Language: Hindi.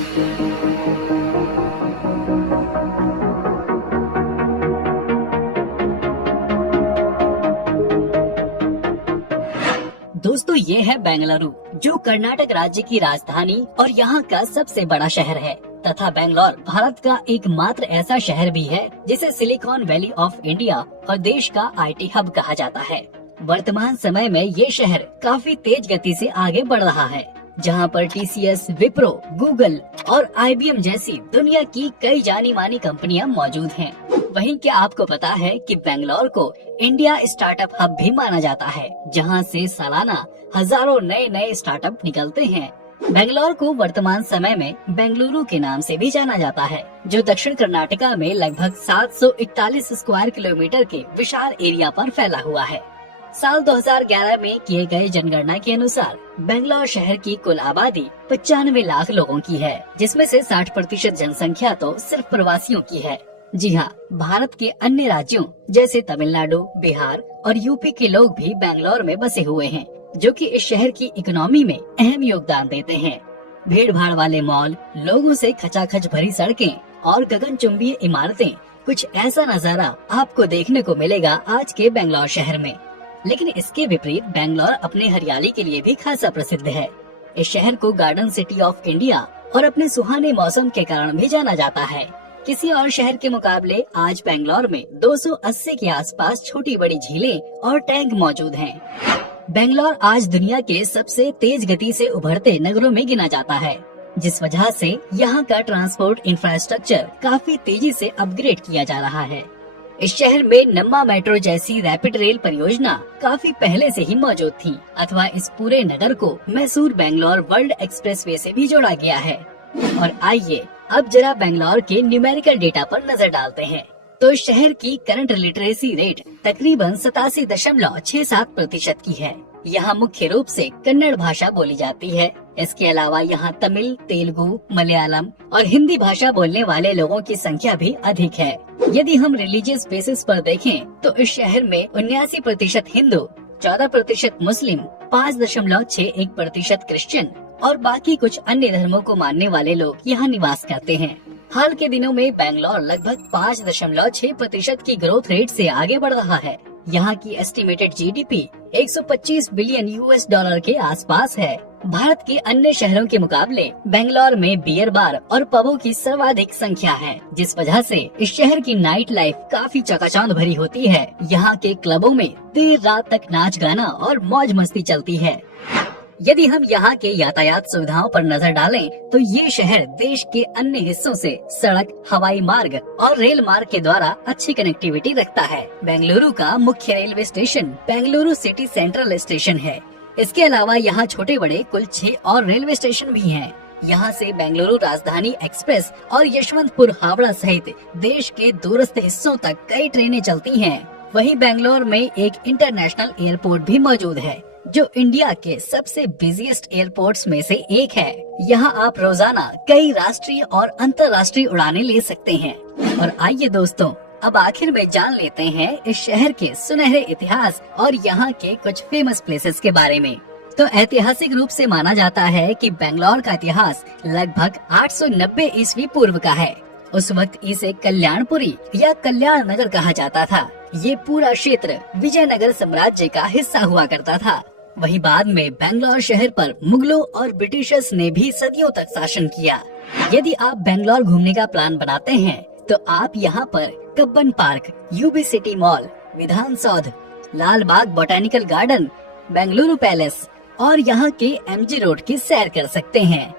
दोस्तों, ये है बेंगलुरु, जो कर्नाटक राज्य की राजधानी और यहाँ का सबसे बड़ा शहर है तथा बेंगलोर भारत का एकमात्र ऐसा शहर भी है जिसे सिलिकॉन वैली ऑफ इंडिया और देश का आईटी हब कहा जाता है। वर्तमान समय में ये शहर काफी तेज गति से आगे बढ़ रहा है, जहाँ पर टीसीएस, विप्रो, गूगल और आईबीएम जैसी दुनिया की कई जानी मानी कंपनियां मौजूद हैं। वहीं क्या आपको पता है कि बेंगलोर को इंडिया स्टार्टअप हब भी माना जाता है, जहां से सालाना हजारों नए नए स्टार्टअप निकलते हैं। बेंगलोर को वर्तमान समय में बेंगलुरु के नाम से भी जाना जाता है, जो दक्षिण कर्नाटका में लगभग 741 स्क्वायर किलोमीटर के विशाल एरिया पर फैला हुआ है। साल 2011 में किए गए जनगणना के अनुसार बेंगलोर शहर की कुल आबादी 95 लाख लोगों की है, जिसमें से 60% जनसंख्या तो सिर्फ प्रवासियों की है। जी हाँ, भारत के अन्य राज्यों जैसे तमिलनाडु, बिहार और यूपी के लोग भी बेंगलोर में बसे हुए हैं, जो कि इस शहर की इकोनॉमी में अहम योगदान देते हैं। भीड़ भाड़ वाले मॉल, लोगों से खचाखच भरी सड़कें और गगनचुंबी इमारतें, कुछ ऐसा नजारा आपको देखने को मिलेगा आज के बेंगलोर शहर में। लेकिन इसके विपरीत बेंगलोर अपने हरियाली के लिए भी खासा प्रसिद्ध है। इस शहर को गार्डन सिटी ऑफ इंडिया और अपने सुहाने मौसम के कारण भी जाना जाता है। किसी और शहर के मुकाबले आज बेंगलोर में 280 के आसपास छोटी बड़ी झीलें और टैंक मौजूद हैं। बेंगलोर आज दुनिया के सबसे तेज गति से उभरते नगरों में गिना जाता है, जिस वजह से यहाँ का ट्रांसपोर्ट इंफ्रास्ट्रक्चर काफी तेजी से अपग्रेड किया जा रहा है। इस शहर में नम्मा मेट्रो जैसी रैपिड रेल परियोजना काफी पहले से ही मौजूद थी, अथवा इस पूरे नगर को मैसूर बेंगलोर वर्ल्ड एक्सप्रेसवे से भी जोड़ा गया है। और आइए अब जरा बेंगलोर के न्यूमेरिकल डेटा पर नजर डालते हैं। तो शहर की करंट लिटरेसी रेट तकरीबन 87.67% की है। यहाँ मुख्य रूप से कन्नड़ भाषा बोली जाती है। इसके अलावा यहाँ तमिल, तेलुगु, मलयालम और हिंदी भाषा बोलने वाले लोगों की संख्या भी अधिक है। यदि हम रिलीजियस बेसिस पर देखें तो इस शहर में 79% हिंदू, 14% मुस्लिम, 5.61% क्रिश्चियन और बाकी कुछ अन्य धर्मों को मानने वाले लोग यहाँ निवास करते हैं। हाल के दिनों में बेंगलोर लगभग 5.6% की ग्रोथ रेट से आगे बढ़ रहा है। यहाँ की estimated GDP 125 billion US dollar के आसपास है। भारत के अन्य शहरों के मुकाबले बेंगलोर में बियर बार और पबों की सर्वाधिक संख्या है, जिस वजह से इस शहर की नाइट लाइफ काफी चकाचौंध भरी होती है। यहाँ के क्लबों में देर रात तक नाच गाना और मौज मस्ती चलती है। यदि हम यहाँ के यातायात सुविधाओं पर नजर डालें तो ये शहर देश के अन्य हिस्सों से सड़क, हवाई मार्ग और रेल मार्ग के द्वारा अच्छी कनेक्टिविटी रखता है। बेंगलुरु का मुख्य railway station Bengaluru city central station है। इसके अलावा यहाँ छोटे बड़े कुल 6 और रेलवे स्टेशन भी हैं। यहाँ से बेंगलुरु राजधानी एक्सप्रेस और यशवंतपुर हावड़ा सहित देश के दूरस्थ हिस्सों तक कई ट्रेनें चलती हैं। वहीं बेंगलोर में एक इंटरनेशनल एयरपोर्ट भी मौजूद है, जो इंडिया के सबसे बिजिएस्ट एयरपोर्ट्स में से एक है। यहाँ आप रोजाना कई राष्ट्रीय और अंतर्राष्ट्रीय उड़ानें ले सकते हैं। और आइए दोस्तों, अब आखिर में जान लेते हैं इस शहर के सुनहरे इतिहास और यहाँ के कुछ फेमस प्लेसेस के बारे में। तो ऐतिहासिक रूप से माना जाता है कि बेंगलोर का इतिहास लगभग 890 ईस्वी पूर्व का है। उस वक्त इसे कल्याणपुरी या कल्याण नगर कहा जाता था। ये पूरा क्षेत्र विजयनगर साम्राज्य का हिस्सा हुआ करता था। वहीं बाद में बेंगलोर शहर पर मुगलों और ब्रिटिशर्स ने भी सदियों तक शासन किया। यदि आप बेंगलोर घूमने का प्लान बनाते हैं तो आप यहाँ पर Cubbon Park, UB City Mall, Vidhana Soudha, Lal Bagh botanical garden, Bengaluru palace और यहाँ के एमजी रोड की सैर कर सकते हैं।